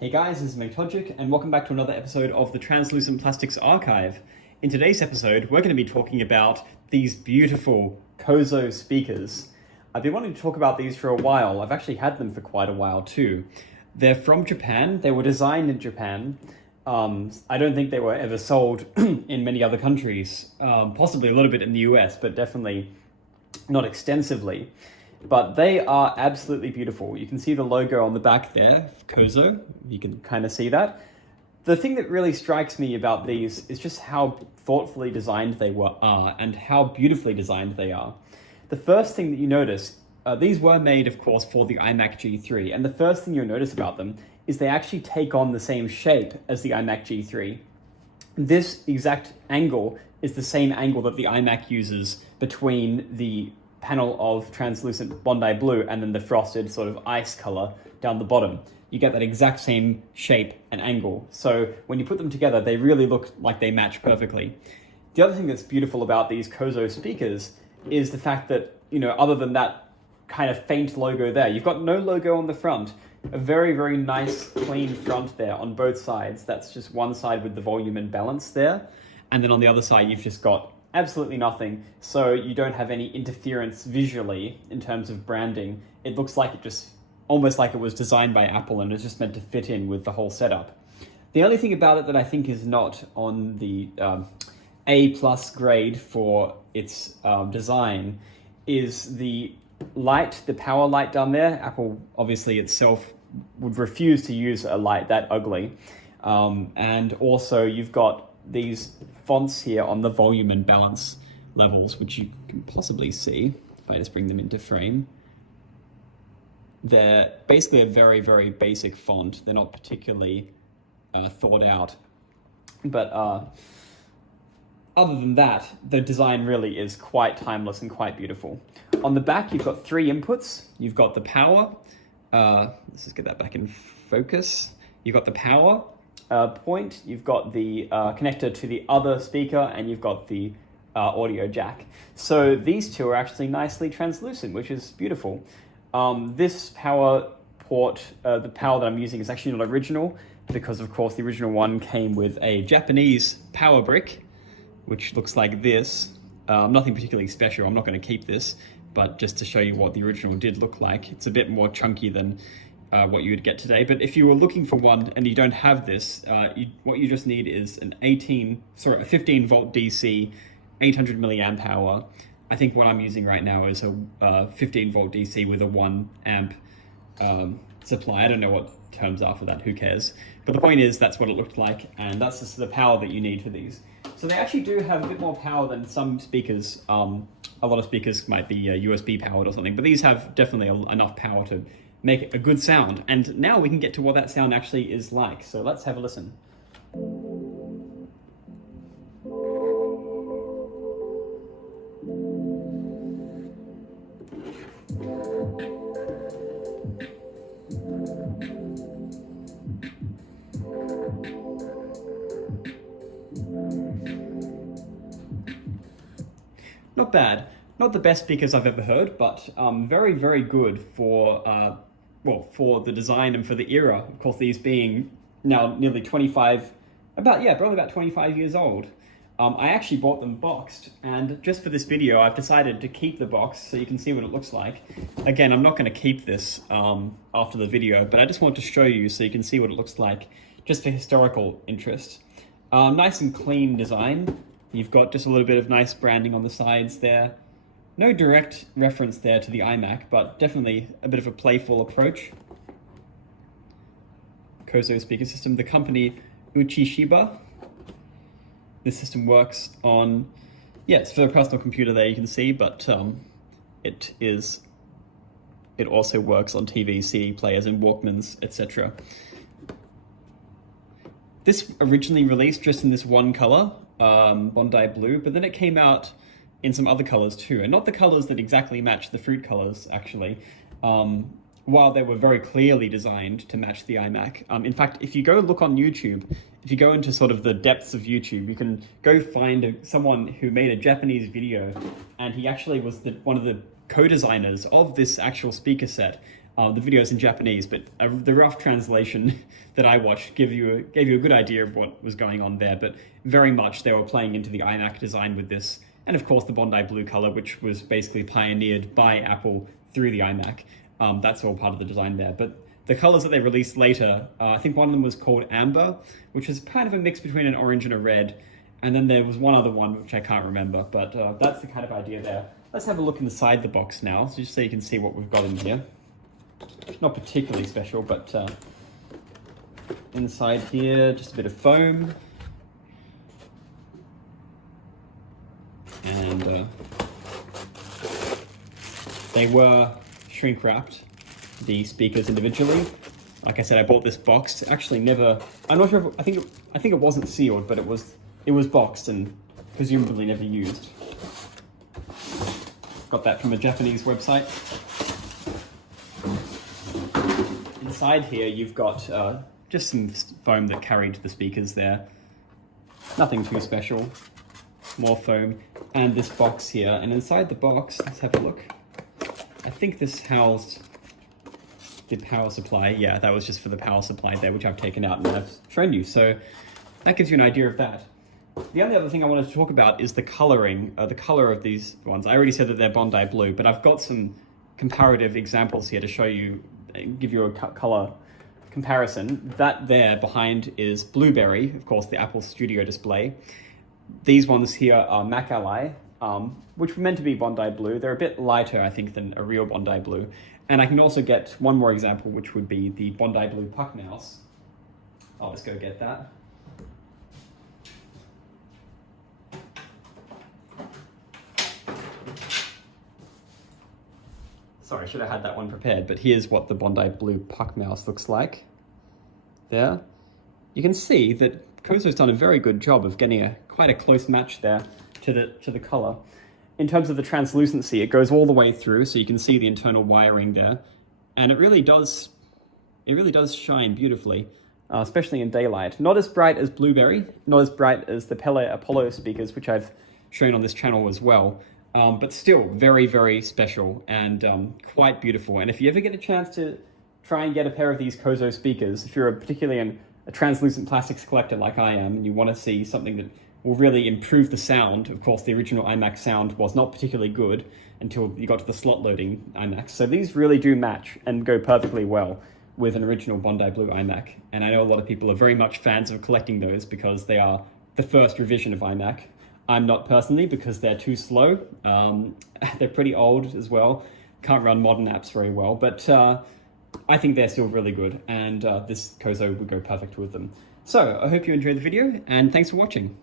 Hey guys, this is Megtodgic, and welcome back to another episode of the Translucent Plastics Archive. In today's episode, we're going to be talking about these beautiful Kozo speakers. I've been wanting to talk about these for a while. I've actually had them for quite a while too. They're from Japan. They were designed in Japan. I don't think they were ever sold in many other countries. Possibly a little bit in the US, but definitely not extensively. But they are absolutely beautiful. You can see the logo on the back there, Kozo. You can kind of see that. The thing that really strikes me about these is just how thoughtfully designed they are and how beautifully designed they are. The first thing that you notice, these were made, of course, for the iMac G3. And the first thing you'll notice about them is they actually take on the same shape as the iMac G3. This exact angle is the same angle that the iMac uses between the panel of translucent Bondi blue and then the frosted sort of ice color down the bottom. You get that exact same shape and angle. So when you put them together, they really look like they match perfectly. The other thing that's beautiful about these Kozo speakers is the fact that, other than that kind of faint logo there, you've got no logo on the front. A very, very nice, clean front there on both sides. That's just one side with the volume and balance there. And then on the other side, you've just got absolutely nothing, so you don't have any interference visually in terms of branding. It looks like almost like it was designed by Apple and is just meant to fit in with the whole setup. The only thing about it that I think is not on the A+ grade for its design is the light, the power light down there. Apple obviously itself would refuse to use a light that ugly. And also you've got these fonts here on the volume and balance levels, which you can possibly see if I just bring them into frame. They're basically a very, very basic font. They're not particularly thought out. But other than that, the design really is quite timeless and quite beautiful. On the back, you've got three inputs. You've got the power. Let's just get that back in focus. You've got the power point, you've got the connector to the other speaker, and you've got the audio jack. So these two are actually nicely translucent, which is beautiful. This power port, the power that I'm using is actually not original, because of course the original one came with a Japanese power brick, which looks like this. Nothing particularly special, I'm not going to keep this, but just to show you what the original did look like. It's a bit more chunky than what you would get today. But if you were looking for one and you don't have this, what you just need is a 15 volt DC, 800 milliamp hour. I think what I'm using right now is a 15 volt DC with a 1 amp supply. I don't know what terms are for that, who cares? But the point is, that's what it looked like, and that's just the power that you need for these. So they actually do have a bit more power than some speakers. A lot of speakers might be USB powered or something, but these have definitely enough power to make a good sound. And now we can get to what that sound actually is like. So let's have a listen. Not bad. Not the best speakers I've ever heard, but very, very good for the design and for the era. Of course, these being now nearly 25, probably about 25 years old. I actually bought them boxed, and just for this video, I've decided to keep the box so you can see what it looks like. Again, I'm not going to keep this after the video, but I just want to show you so you can see what it looks like, just for historical interest. Nice and clean design. You've got just a little bit of nice branding on the sides there. No direct reference there to the iMac, but definitely a bit of a playful approach. Kozo speaker system, the company Uchishiba. This system works on, it's for a personal computer there, you can see, but it also works on TV, CD players, and Walkmans, etc. This originally released just in this one color, Bondi blue, but then it came out in some other colors too, and not the colors that exactly match the fruit colors, actually, while they were very clearly designed to match the iMac. In fact, if you go look on YouTube, if you go into sort of the depths of YouTube, you can go find someone who made a Japanese video, and he actually was one of the co-designers of this actual speaker set. The video's in Japanese, but the rough translation that I watched gave you a good idea of what was going on there. But very much they were playing into the iMac design with this, and of course the Bondi Blue color, which was basically pioneered by Apple through the iMac. That's all part of the design there. But the colors that they released later, I think one of them was called Amber, which is kind of a mix between an orange and a red. And then there was one other one, which I can't remember, but that's the kind of idea there. Let's have a look inside the box now, so just so you can see what we've got in here. It's not particularly special, but inside here, just a bit of foam. And they were shrink wrapped, the speakers individually. Like I said, I bought this boxed. Actually, never. I'm not sure. I think it wasn't sealed, but it was boxed and presumably never used. Got that from a Japanese website. Inside here, you've got just some foam that carried the speakers there. Nothing too special. More foam, and this box here. And inside the box, let's have a look. I think this housed the power supply. Yeah, that was just for the power supply there, which I've taken out and I've shown you. So that gives you an idea of that. The only other thing I wanted to talk about is the coloring, the color of these ones. I already said that they're Bondi Blue, but I've got some comparative examples here to show you, give you a color comparison. That there behind is Blueberry, of course, the Apple Studio display. These ones here are Mac Ally, which were meant to be Bondi Blue. They're a bit lighter, I think, than a real Bondi Blue. And I can also get one more example, which would be the Bondi Blue Puck Mouse. I'll just go get that. Sorry, I should have had that one prepared, but here's what the Bondi Blue Puck Mouse looks like. There. You can see that Kozo's done a very good job of getting quite a close match there to the color. In terms of the translucency, it goes all the way through, so you can see the internal wiring there, and it really does shine beautifully, especially in daylight. Not as bright as Blueberry, not as bright as the Pele Apollo speakers, which I've shown on this channel as well. But still very, very special and quite beautiful. And if you ever get a chance to try and get a pair of these Kozo speakers, if you're particularly a translucent plastics collector like I am, and you want to see something that will really improve the sound, of course the original iMac sound was not particularly good until you got to the slot loading iMacs. So these really do match and go perfectly well with an original Bondi Blue iMac. And I know a lot of people are very much fans of collecting those because they are the first revision of iMac. I'm not personally, because they're too slow. They're pretty old as well. Can't run modern apps very well, but I think they're still really good, and this Kozo would go perfect with them. So I hope you enjoyed the video, and thanks for watching.